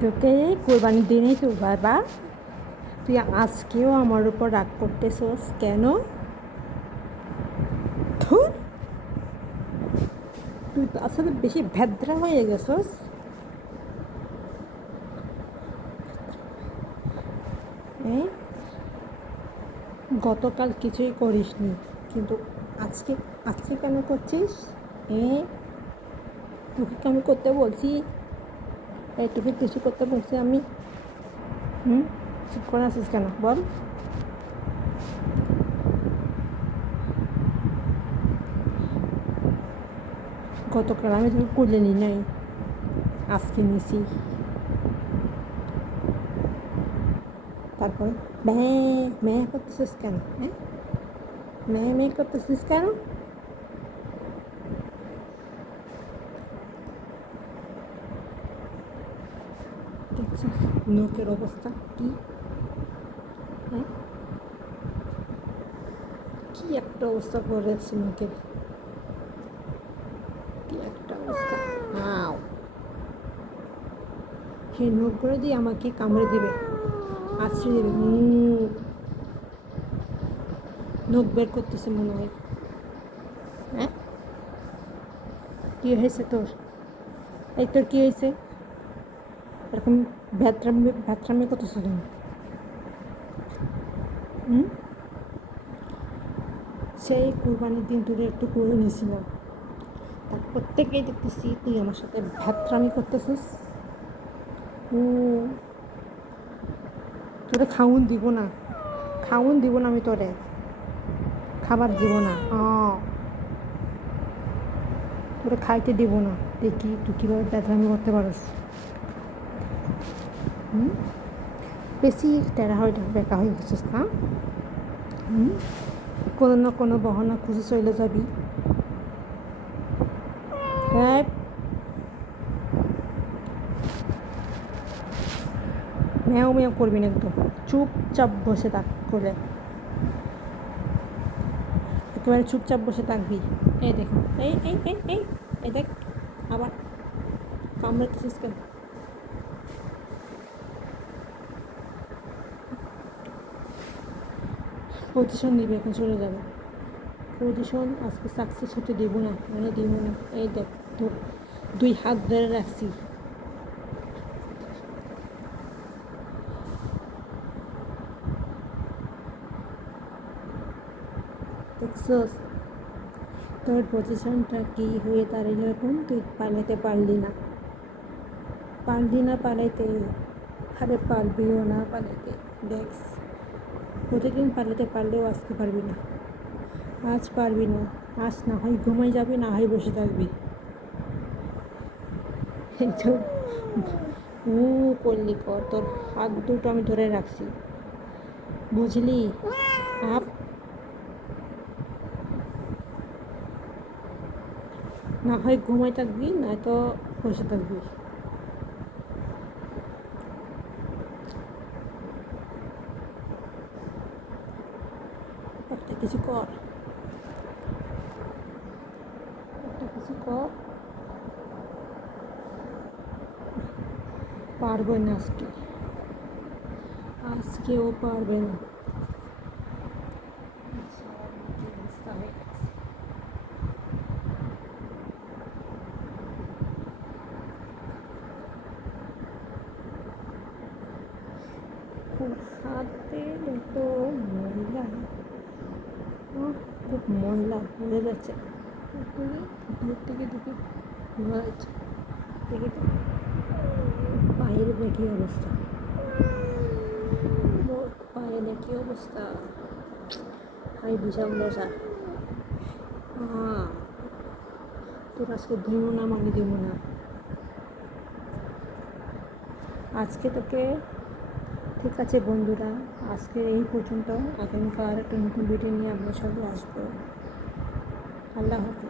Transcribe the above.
তোকে কোরবানির দিনেই তো বাবা, তুই আজকেও আমার উপর রাগ করতেছস কেন? ধুর, তুই তো আসলে বেশি ভেদ্রা হয়ে গেছস। এই গতকাল কিছুই করিসনি, কিন্তু আজকে আজকে কেন করছিস? হ্যাঁ, তোকে কেন করতে বলছি? তোকে কিছু করতে বলছি আমি? হুম, চুপ করে আছিস কেন বল? গতকাল আমি তোকে কুলে নি নাই, আজকে নিছি। তারপরে ম্যাঁ করতেছিস কেন? হ্যাঁ, ম্যাঁ করতেছিস কেন? দেখছিস নোকের অবস্থা কি? হ্যাঁ, কি একটা অবস্থা করেছে নোকের, কি একটা অবস্থা। হাও, সেই নোকগুলো দিয়ে আমাকে কামড়ে দিবে, আছড়ে দেবে। নখ বের করতেছে মনে হয়। হ্যাঁ, কী হয়েছে তোর? এই তোর কী হয়েছে? এরকম ভ্যাত্রামি করতেছো তুমি? হুম, সেই কুরবানির দিন তোর একটু করে নিয়েছিলাম, তার প্রত্যেকেই দেখতেছি তুই আমার সাথে ভ্যাত্রামি করতেছিস। তোরে খাউন দিব না, খাউন দিব না, আমি তোরে খাবার দিব না। তোরে খাইতে দিব না। দেখি তুই কীভাবে ভ্যাত্রামি করতে পারিস। হুম, বেশি টেরা হয়ে বেকা হয়ে গেছিস না? হুম, কোনো না কোনো বহানা খুঁজে চলে যাবি। হ্যাঁ, ম্যাও ম্যাও করবি না, একদম চুপচাপ বসে থাক করে, একেবারে চুপচাপ বসে থাকবি। এই দেখ, এই এই এই এই এই দেখ, আবার কামড়াতেছিস কেন? পজিশন নিবি, এখন চলে যাবে। পজিশন আজকে সাকসেস হতে দেবো না, মানে দেবো না। এই দেখ, তোর 2 হাত ধরে রাখছি। দেখছস তোর পজিশনটা কি হয়ে দাঁড়াইলো এখন? তুই পালাতে পারলি না, পালাইতে। আরে পারবিও না পালাইতে। দেখ, প্রতিদিন পালাতে পারলেও আজকে পারবি না, আজ পারবি না। আজ না হয় ঘুমাই যাবি, না হয় বসে থাকবি। এই তো করলি কর, তোর হাত দুটো আমি ধরে রাখছি, বুঝলি? আপ, না হয় ঘুমাই থাকবি, নয়তো বসে থাকবি। একটা কিছু কর, একটা কিছু কর। পারবে না আজকে, আজকেও পারবে না। হাতে এত ময়লা, খুব ময়লা হয়ে যাচ্ছে। দূর থেকে দেখি যাচ্ছে, দেখি তো পায়ের দেখি অবস্থা, পায়ে দেখি অবস্থা। হাই বিশাল দশা। তোর আজকে দিব না মানে দিব না। আজকে তোকে, ঠিক আছে বন্ধুরা, আজকে এই পর্যন্ত। আগামীকাল একটা নতুন ভিডিও নিয়ে আপনার সাথে আসবো। আল্লাহ হাফিজ।